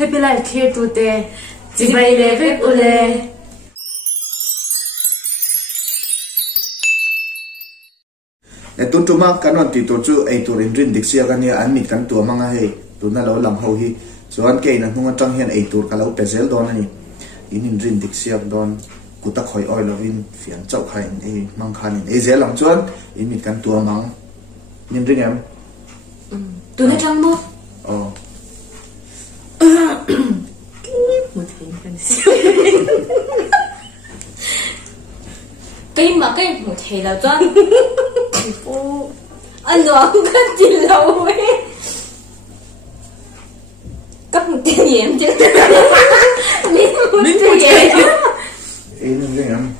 happy life here to te chỉ bay le vek ule tu tu ma kanon ti to chu ei tur in rin diksia kan ya an mit kan tu manga he tu na lo lam ho hi chuan ke na hunga tang hian ei tur ka lo pezel don ani in rin diksia don kuta khoi oi lovin fian chau khai ei mang khan in ei zelam chuan in mit kan tu mang nin ring em tu na tang mo một hình cần cái mà cái một thể là cho anh nói cái gì lâu ấy cấp một kinh nghiệm chứ mình một thể nin ring em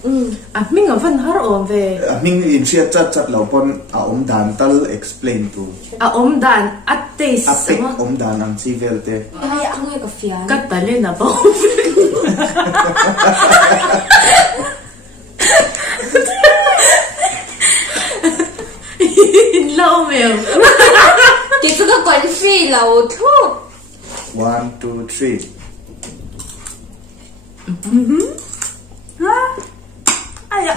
à mình ở phần hết ổn về mình in sia chat lo pon a dan tal explain tu à đàn ateis apik dan ang si velte ai ăn cái cà phê cắt tay lên là bao lâu mèo cái cái quán phi lâu thuốc 1 2 3 ai ạ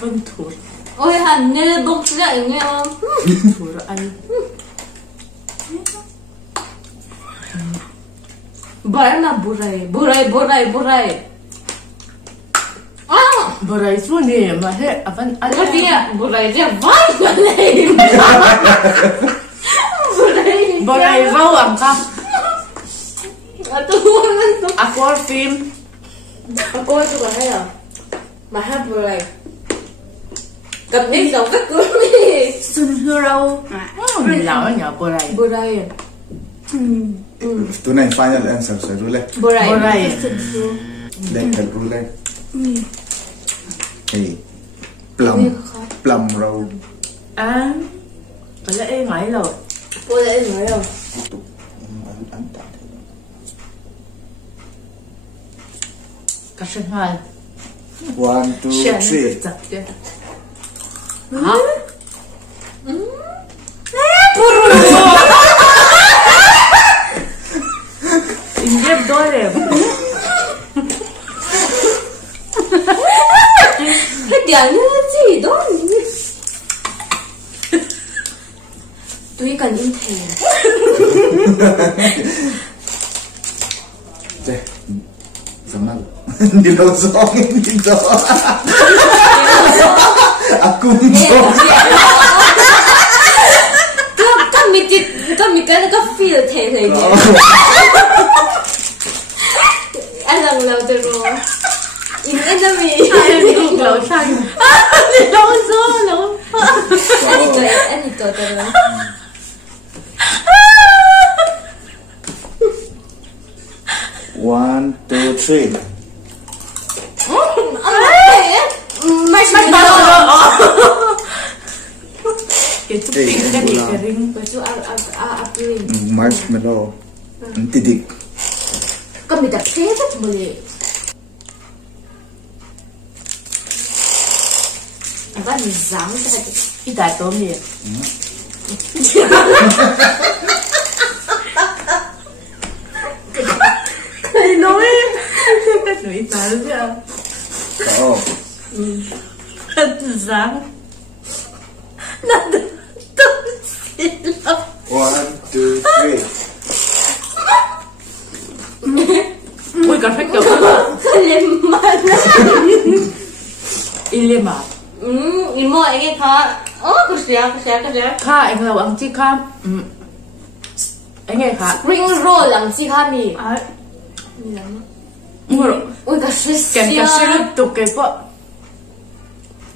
vâng thủ ôi hẳn như bốc dậy nha thủ rồi anh bảo là burai Borai su ne mà hết à vẫn ăn cái gì à burai chứ vãi cái này Borai rau ăn cam tôi aqua phim cô tôi còn hay à mà hát burai cầm đi giống các cứ đi sun hư rau mình lão nhỏ burai tu nai final answer sa rule Borai den kan rule hey plum roll à phải là em nói rồi cô đã nói rồi cả sinh hoạt 1 2 3 hả in ghép đôi đẹp cái điểm như gì đó tôi cần in thể Cek, zaman di losongin gitu. Aku có mình cái nó có feel thể này anh lần từ rồi in anh là gì anh lâu xanh lâu số lâu anh đi từ rồi 1 2 3 itu pindah di kering baju apa marshmallow titik kan bisa kesat boleh apa nih zang tadi tidak tahu nih cái nói tao chứ oh zang One, two, three. Ui, perfecto. Ilema. Imo ini kha. Oh, kerja. Kha anh lâu ăn chi kha. Anh nghe kha. Spring roll ang si kami. À. Ui, cái stress. cái stress tục cái po.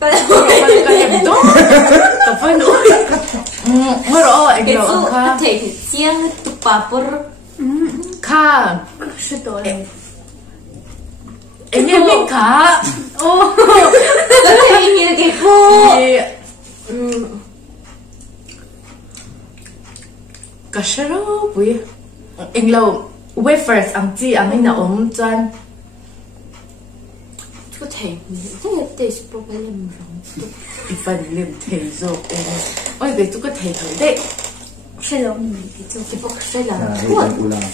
Cái đó. Tập phải nuôi. Ngoro anh lâu ăn kha. Thể chiang tu papur. Kha. Sẽ tối. Anh nghe biết kha. Oh. Cái như cái cô. Cái gì đó vậy? Anh lâu wafers ang chi ang ina chuan. Có thầy thế là tê sport cái làm rong phần liềm thầy rồi ôi cái chú có thầy thử đấy Sẽ lâu mình cái chỗ cái bọc sai là Hei dan ulang.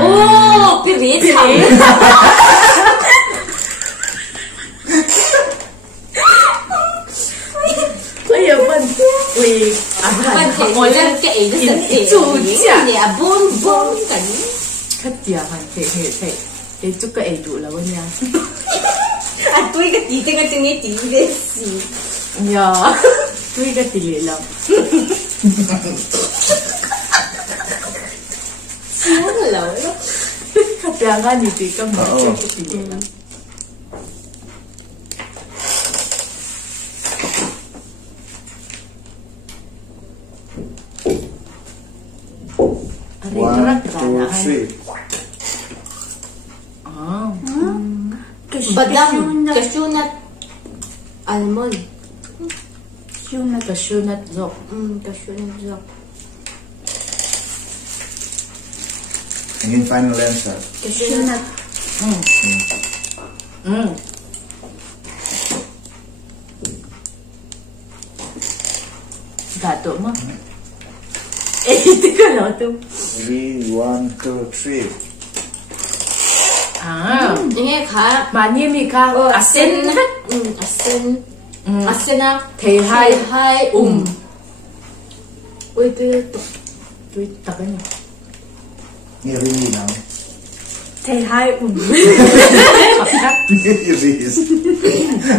ô cái gì chảo bây giờ phần ui bạn thầy ngồi lên kệ nó sẵn kệ chủ chả nhà buông buông cảnh khất giờ hoàn thầy cái chú có ấy đủ là bao nhiêu à tôi cái gì cái nghe tí đấy gì nhờ tôi cái tỷ lệ lắm xíu là lỗi đó khất giờ ngay thì chỉ có một chút cái tỷ lệ lắm One, two, three. badam cashew nut almond cashew nut dọc cashew nut dog Ingin final answer. cashew nut gato mo eh itu kalau tu 3, 1, 2, 3. nghe khá 많이 미카 아센 asen asena thầy hai hai ui tôi tập cái này Ni rin nào. Thầy hai học cách Riz.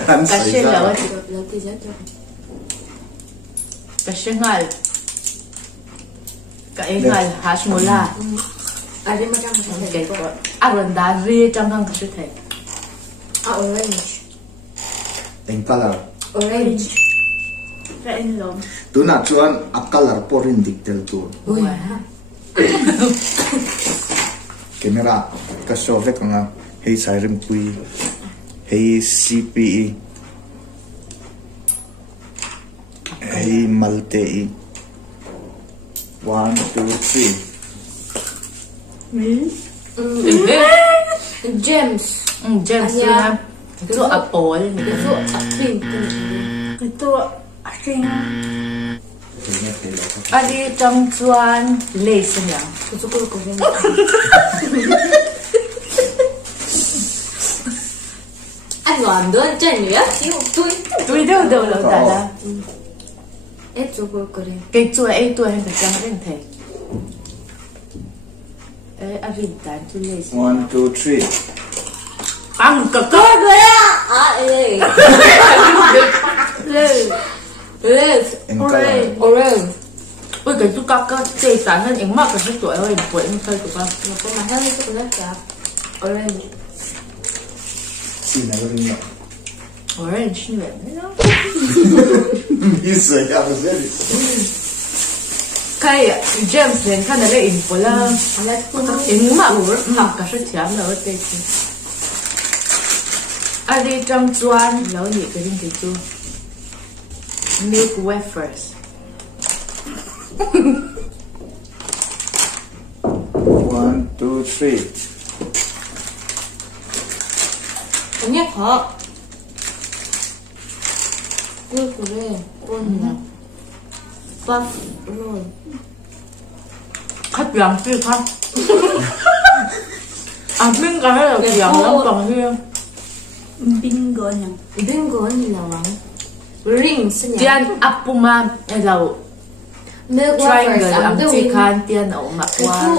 Anh cái sai xe ra. là là cái gì đó cái xe ngal cái ngal hashmola à đây mà trong một cái có aranda ri trong hàng cái thầy orange Eng color. orange Ra in lòng Tu na chuan a color porin dik tel tu. ui Camera ka show ve kanga hei sairim pui hei CPE hei malte e 1, 2, 3. James James Anya. itu apple itu pink Cái chỗ Sinh ali trong chuan lace nhá itu kalau kau yang anh làm đó chân nữa xíu tôi đâu là đã là ít chỗ cô cô đây cái chuột ấy tôi hay phải trong cái thầy avin tan tu lace 1, 2, 3. ăn cà cô rồi à ê ê Eng color. orange ôi cái chú cà chơi tán hơn em mắc cái tuổi ơi tuổi em chơi tụi con mà cô mà thấy cái đó cả orange Si na rin na. orange như vậy đó Isa ya zeli. cái James lên khăn là in pola anh ấy cũng em mắc học cả số chém là ở đây ali trong chuan lâu nhị cái gì cái chú milk wafers 1, 2, 3. anh nhắc họ cô cô đây con là buff rồi khách vàng chưa không à mình cái là vàng lắm còn như Bingo nhỉ bingo như là vắng rings nhỉ tian apuma lâu milk triangle wafers ang ang chi doing khan tian ở mặt qua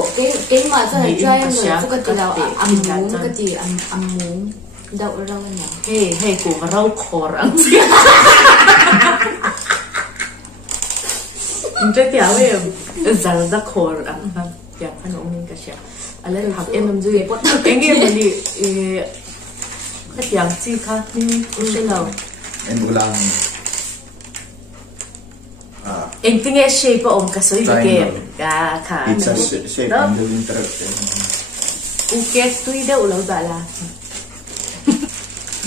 cái mà sao là Nghĩ triangle là cái cái là cái âm cái muốn cái cái gì âm muốn đậu rau nhỉ hey hey cô rau khor ang chi Inte tiao em zal da khor ang han tiang han ông mình cái gì ale học em duy em nghe mình đi cái tiang chi kha mình sẽ lâu En ulang. em tiếng nghe shape ông cái số Triangle. cái cả khá It's a shape đó in the winter. uket tuy đâu lâu đã là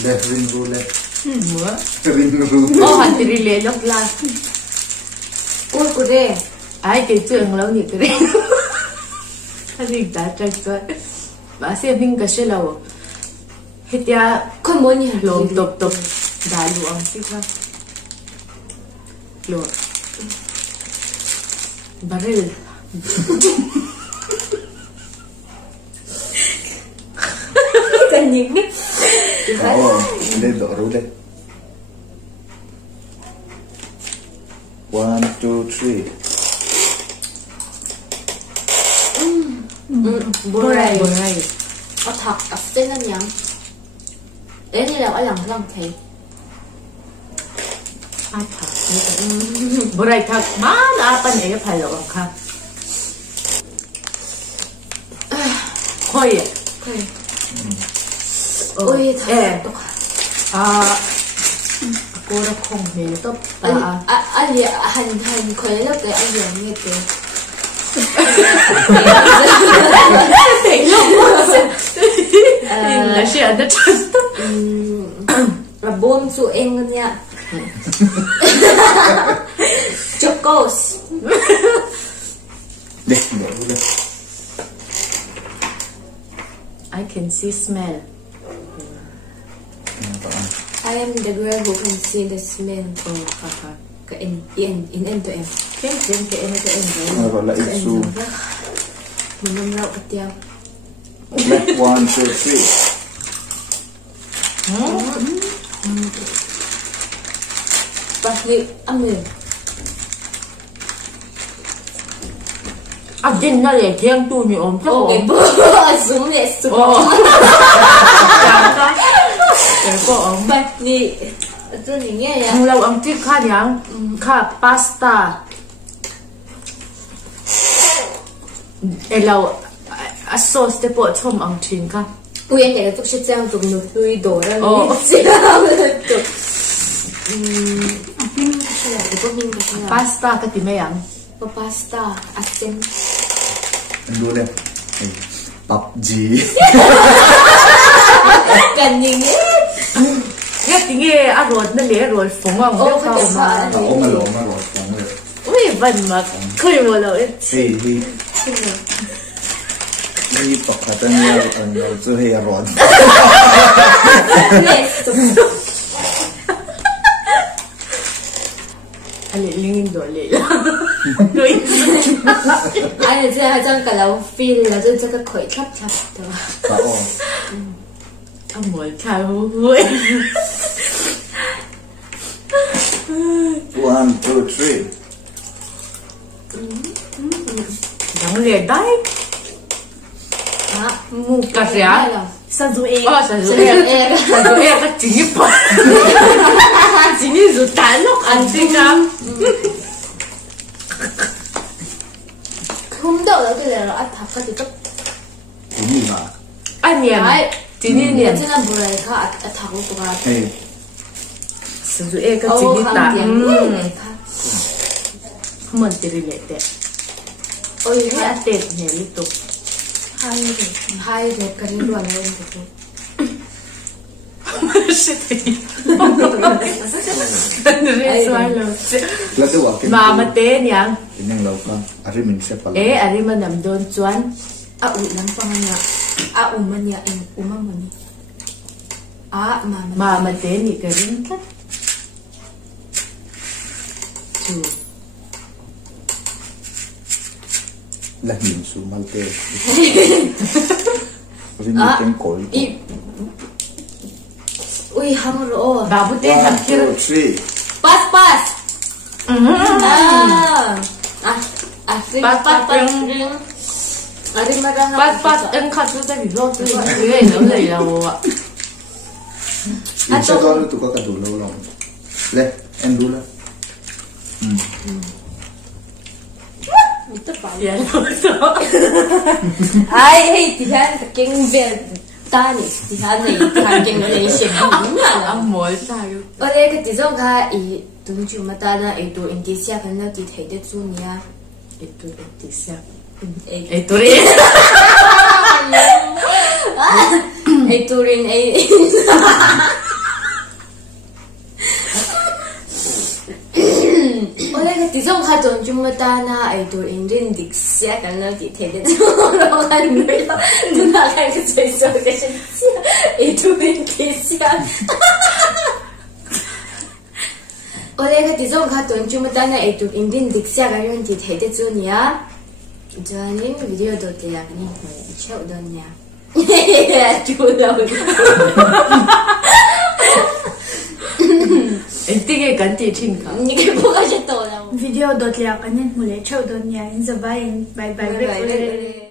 Left ring rule left. mưa Ring rule. ô hạt tiri lệ lốc la ôi cô đây ai cái trường lâu như cái đấy hay đã chơi coi bà xem mình cái sẽ lâu hết ya con muốn nhỉ lồm tục đã luồng chứ không luồng baril cần nhìn biết lên đổ rồi đây 1, 2, 3 boray boray ở thật ở tên là nhắm đấy như là ở lòng thấy ai thật boray thật má đã pan ấy phải rồi không khơi khơi ôi thật cô đã không hề tốt anh gì hành khơi lớp cái anh gì nghe cái Thấy lúc là chuyện đó chân là buông tụi em luôn nha chocos đây đổ rồi đây I can see smell I am the girl who can see the smell cái in tụi em cái em rồi gọi là isu mình làm rau cái tiêu left 1, 2, 3 bác vị âm người din nó để thiên tu nhiều ôm chắc cái ôm bơ xuống để xuống chẳng có để có ôm bác vị tôi nhìn nghe ya lâu ông thích khá nhàng khá pasta lâu sauce để bỏ trong ông chín khá ui anh nhảy là tôi sẽ trang dùng nồi tươi đổ ra pasta cái gì mấy ăn pasta asin anh đua đây PUBG cần nhìn nghe nghe tiếng nghe ăn rồi nó lấy rồi phồng ông đâu sao mà ôm mà lộn phóng rồi ui vẫn mà khơi rồi rồi hiนี่ตกขัดเนี่ยจะให้ร้อนanh lại linh đổi lệ rồi anh là这样个老 feel 了就这个腿恰恰的 ông mới khai hú húi 1, 2, 3 đắng liền đấy mu cà rá sao dù em sao dù em cái chính như vậy chính như dù tán lúc ăn xinh lắm không đâu là cái này là ăn thật cái gì đó đúng gì mà ăn niềm chính như niềm thế là bữa nay khá ăn thật của các hey sao dù em cái chính như tán không muốn tiền lệ tệ ôi cái ăn tệ nhẹ liên tục hai rồi cái này luôn lên được là tôi bảo mà té nhang cái này lâu không à mình sẽ phải ấy mà nằm đôn chuan ui lắm phong nha mình nha em mình mà té thì cái rinh tất chú là nhìn xuống mal tê vì mình tem cối ui hăng rồi bà bút tên làm kia pass pass em khát cho cái gì lo chứ cái nó lấy đâu ạ anh sẽ có tụi có cả đủ lâu lòng lên em đu lên dạ rồi ai thì hắn kinh về ta này thì hắn kinh nó lấy tiền đúng là ông mới sao ở đây cái tí dâu ga ý đúng chưa mà ta là ý đồ Indonesia cái nó chỉ thấy được chú nha ý đồ Indonesia ý đồ đi ý đồ rin ý ở đây cái tí dòng khá tốn chung mà ta na ai tụi in rin địch xe cái nó thì thế đấy nó ăn người đó nó là cái chơi chơi cái xe ai tụi in địch xe ở đây cái tí dòng khá tốn chung mà ta na ai tụi in rin địch xe cái nó thì thế đấy chứ nhỉ cho nên video đầu tiên là cái này chịu đơn nha chú đâu Entige ganti chin ka. những cái bộ cái to đâu Video dot liak anin mule chau don ya in the bye bye.